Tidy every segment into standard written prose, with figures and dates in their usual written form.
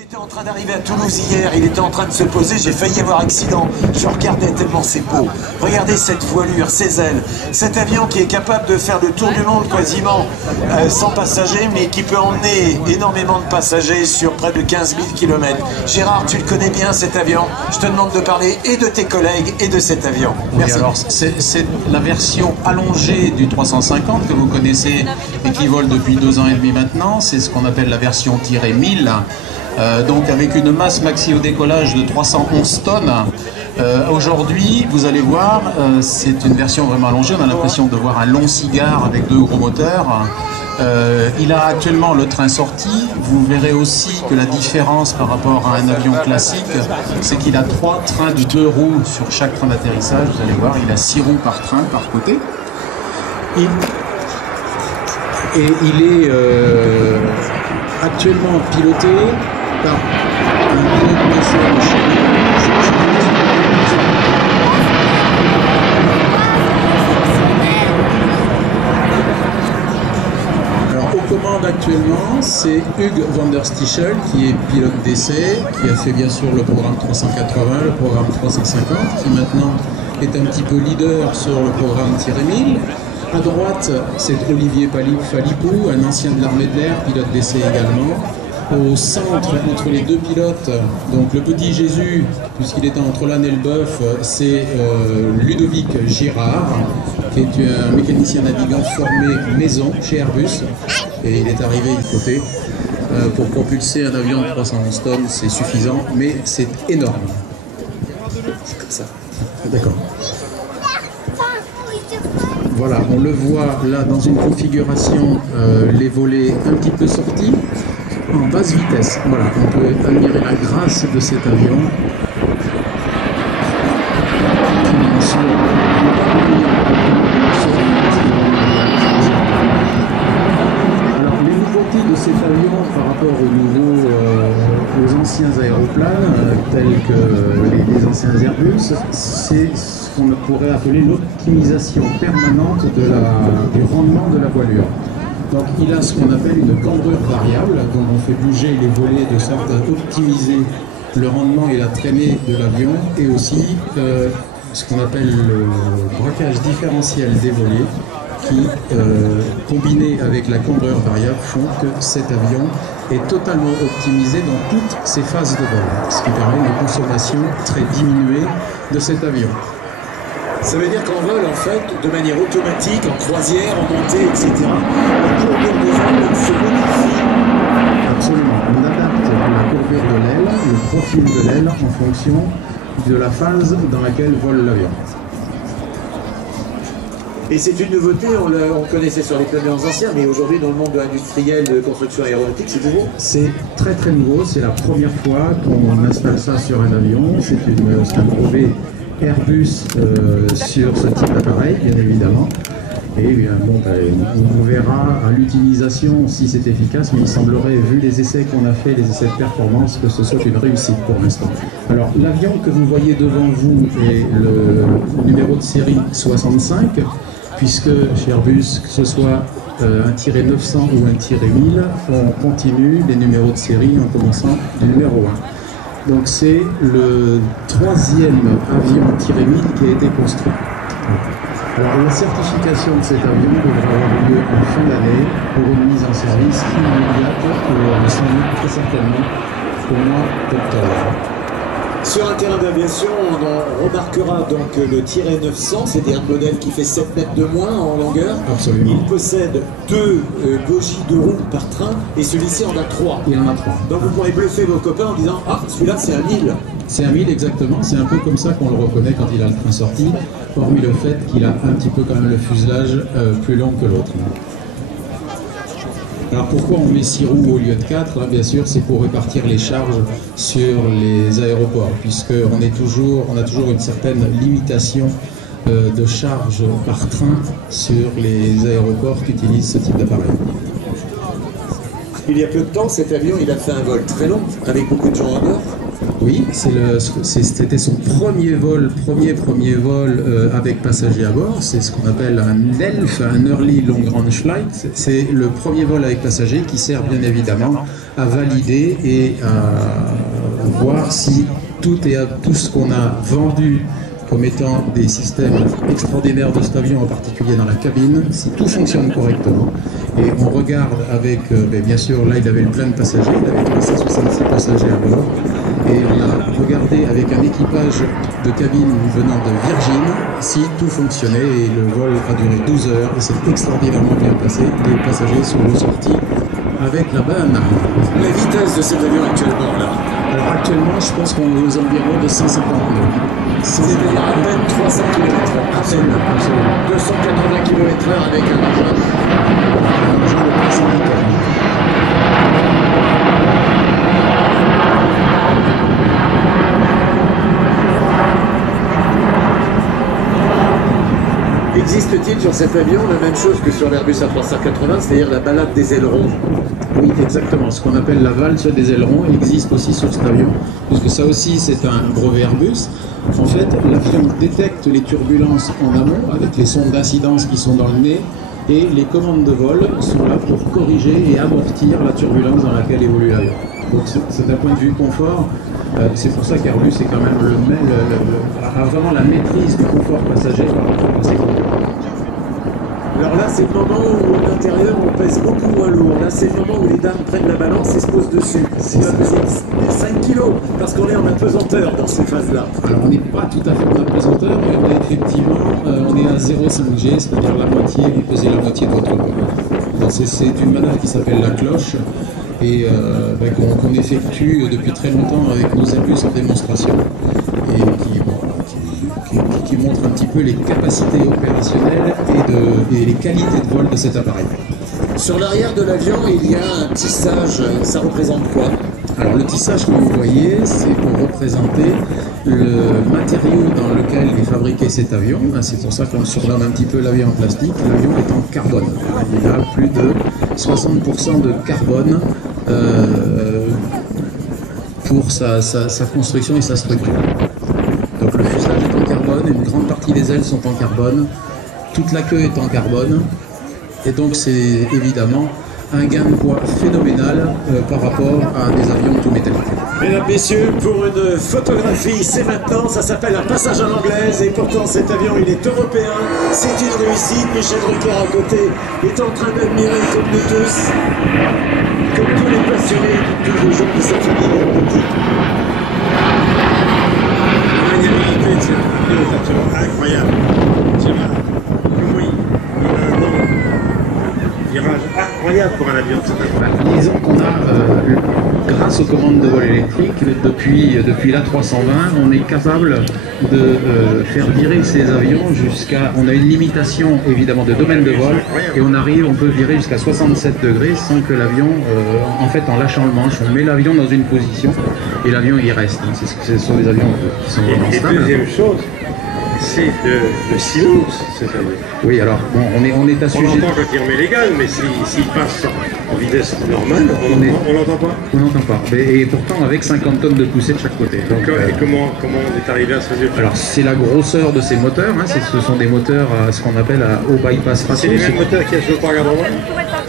J'étais en train d'arriver à Toulouse hier, il était en train de se poser, j'ai failli avoir accident. Je regardais tellement c'est beau. Regardez cette voilure, ces ailes. Cet avion qui est capable de faire le tour du monde quasiment sans passagers, mais qui peut emmener énormément de passagers sur près de 15 000 km. Gérard, tu le connais bien cet avion. Je te demande de parler et de tes collègues et de cet avion. Merci. Oui, alors c'est la version allongée du 350 que vous connaissez et qui vole depuis 2 ans et demi maintenant. C'est ce qu'on appelle la version -1000. Donc avec une masse maxi au décollage de 311 tonnes. Aujourd'hui, vous allez voir, c'est une version vraiment allongée. On a l'impression de voir un long cigare avec 2 gros moteurs. Il a actuellement le train sorti. Vous verrez aussi que la différence par rapport à un avion classique, c'est qu'il a 3 trains de 2 roues sur chaque train d'atterrissage. Vous allez voir, il a 6 roues par train, par côté. Et il est actuellement piloté par un pilote d'essai. Alors aux commandes actuellement, c'est Hugues van der Stichel qui est pilote d'essai, qui a fait bien sûr le programme 380, le programme 350, qui maintenant est un petit peu leader sur le programme -1000. À droite, c'est Olivier Phalippou, un ancien de l'armée de l'air, pilote d'essai également. Au centre, entre les 2 pilotes, donc le petit Jésus, puisqu'il était entre l'âne et le bœuf, c'est Ludovic Girard, qui est un mécanicien navigant formé maison chez Airbus. Et il est arrivé de côté. Pour propulser un avion de 311 tonnes, c'est suffisant, mais c'est énorme. C'est comme ça. D'accord. Voilà, on le voit là dans une configuration, les volets un petit peu sortis, en basse vitesse. Voilà, on peut admirer la grâce de cet avion. Alors, les nouveautés de cet avion par rapport aux anciens aéroplanes, tels que les anciens Airbus, c'est ce qu'on pourrait appeler l'optimisation permanente du rendement de la voilure. Donc il a ce qu'on appelle une cambrure variable, donc on fait bouger les volets de sorte à optimiser le rendement et la traînée de l'avion, et aussi ce qu'on appelle le braquage différentiel des volets, qui, combiné avec la cambrure variable, font que cet avion est totalement optimisé dans toutes ses phases de vol, ce qui permet une consommation très diminuée de cet avion. Ça veut dire qu'en vol, en fait, de manière automatique, en croisière, en montée, etc., la courbure de vol se modifie. Absolument. On adapte la courbure de l'aile, le profil de l'aile, en fonction de la phase dans laquelle vole l'avion. Et c'est une nouveauté, on connaissait sur les planeurs anciens, mais aujourd'hui, dans le monde industriel de construction aéronautique, c'est nouveau. C'est très très nouveau, c'est la première fois qu'on installe ça sur un avion. C'est un brevet Airbus sur ce type d'appareil, bien évidemment. Et bien, bon, on verra à l'utilisation si c'est efficace, mais il semblerait, vu les essais qu'on a fait, les essais de performance, que ce soit une réussite pour l'instant. Alors, l'avion que vous voyez devant vous est le numéro de série 65, puisque chez Airbus, que ce soit un -900 ou un -1000, on continue les numéros de série en commençant du numéro 1. Donc c'est le 3e avion -1000 qui a été construit. Alors la certification de cet avion devra avoir lieu en fin d'année pour une mise en service immédiate, sans doute très certainement au mois d'octobre. Sur un terrain d'aviation, on remarquera donc le -900, c'est un modèle qui fait 7 mètres de moins en longueur. Absolument. Il possède 2 bogies de roue par train et celui-ci en a 3. Il en a 3. Donc vous pourrez bluffer vos copains en disant « Ah, celui-là c'est un 1000 ». C'est un 1000 exactement, c'est un peu comme ça qu'on le reconnaît quand il a le train sorti, hormis le fait qu'il a un petit peu quand même le fuselage plus long que l'autre. Alors pourquoi on met 6 roues au lieu de 4? Bien sûr, c'est pour répartir les charges sur les aéroports, puisqu'on a toujours une certaine limitation de charge par train sur les aéroports qui utilisent ce type d'appareil. Il y a peu de temps, cet avion, il a fait un vol très long, avec beaucoup de gens à bord. Oui, c'était son premier vol, premier vol avec passagers à bord. C'est ce qu'on appelle un ELF, un Early Long Range Flight. C'est le premier vol avec passagers qui sert bien évidemment à valider et à voir si tout ce qu'on a vendu comme étant des systèmes extraordinaires de cet avion, en particulier dans la cabine, si tout fonctionne correctement. Et on regarde avec, bien sûr, là il avait le plein de passagers, il avait 366 passagers à bord, et on a regardé avec un équipage de cabine venant de Virgin si tout fonctionnait, et le vol a duré 12 heures, et c'est extraordinairement bien passé, les passagers sont ressortis avec la banane. La vitesse de cet avion actuellement, là? Alors actuellement, je pense qu'on est aux environs de 150 nœuds. C'est-à-dire à peine 300 km/h. Absolument, absolument. 280 km/h avec un engin de pression thermique. Existe-t-il sur cet avion la même chose que sur l'Airbus A380, c'est-à-dire la balade des ailerons? Oui, exactement. Ce qu'on appelle la valse des ailerons existe aussi sur cet avion, puisque ça aussi c'est un brevet Airbus. En fait, l'avion détecte les turbulences en amont avec les sondes d'incidence qui sont dans le nez, et les commandes de vol sont là pour corriger et amortir la turbulence dans laquelle évolue l'avion. Donc c'est d'un point de vue confort, c'est pour ça qu'Airbus est quand même a vraiment la maîtrise du confort passager par rapport à ses concurrents. Alors là, c'est le moment où, à l'intérieur, on pèse beaucoup moins lourd. Là, c'est le moment où les dames prennent la balance et se posent dessus. On va peser 5 kilos, parce qu'on est en apesanteur dans ces phases-là. Alors, on n'est pas tout à fait en apesanteur, mais on est effectivement on est à 0,5 G, c'est-à-dire la moitié, vous pesez la moitié de votre poids. C'est une manœuvre qui s'appelle la cloche, et qu'on effectue depuis très longtemps avec nos Airbus en démonstration, et qui montre un petit peu les capacités opérationnelles et les qualités de vol de cet appareil. Sur l'arrière de l'avion, il y a un tissage. Ça représente quoi? Alors le tissage que vous voyez, c'est pour représenter le matériau dans lequel est fabriqué cet avion. C'est pour ça qu'on surnomme un petit peu l'avion en plastique. L'avion est en carbone. Il a plus de 60% de carbone pour sa construction et sa structure. Donc le fuselage est en carbone, une grande partie des ailes sont en carbone, toute la queue est en carbone, et donc c'est évidemment un gain de poids phénoménal par rapport à des avions tout métalliques. Mesdames, messieurs, pour une photographie, c'est maintenant, ça s'appelle un passage à l'anglaise, et pourtant cet avion il est européen, c'est une réussite. Michel Drucker à côté est en train d'admirer, comme nous tous, comme tous les passionnés, tous les gens de sa famille aéronautique. Incroyable. Oui, virage incroyable pour un avion. Disons qu'on a, grâce aux commandes de vol électriques, depuis l'A320, on est capable de faire virer ces avions jusqu'à... On a une limitation évidemment de domaine de vol, et on peut virer jusqu'à 67 degrés sans que l'avion, en fait en lâchant le manche, on met l'avion dans une position et l'avion y reste. Ce sont des avions qui sont vraiment stables. Et deuxième chose, c'est le silence, cet avion. Oui, alors bon, on est assujetti. On entend quand il remet les gaz, mais s'il passe en vitesse normale, on n'entend pas. On n'entend pas. Et pourtant avec 50 tonnes de poussée de chaque côté. Donc, et comment on est arrivé à ce résultat? Alors c'est la grosseur de ces moteurs, hein, ce sont des moteurs à ce qu'on appelle à haut bypass ratio. C'est les mêmes moteurs qu'il y a sur le 380?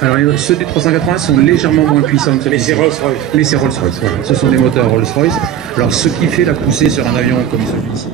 Alors ceux du 380 sont légèrement moins puissants que mais c'est Rolls-Royce. Mais c'est Rolls-Royce, voilà. Ce sont des moteurs Rolls-Royce. Alors ce qui fait la poussée sur un avion comme celui-ci,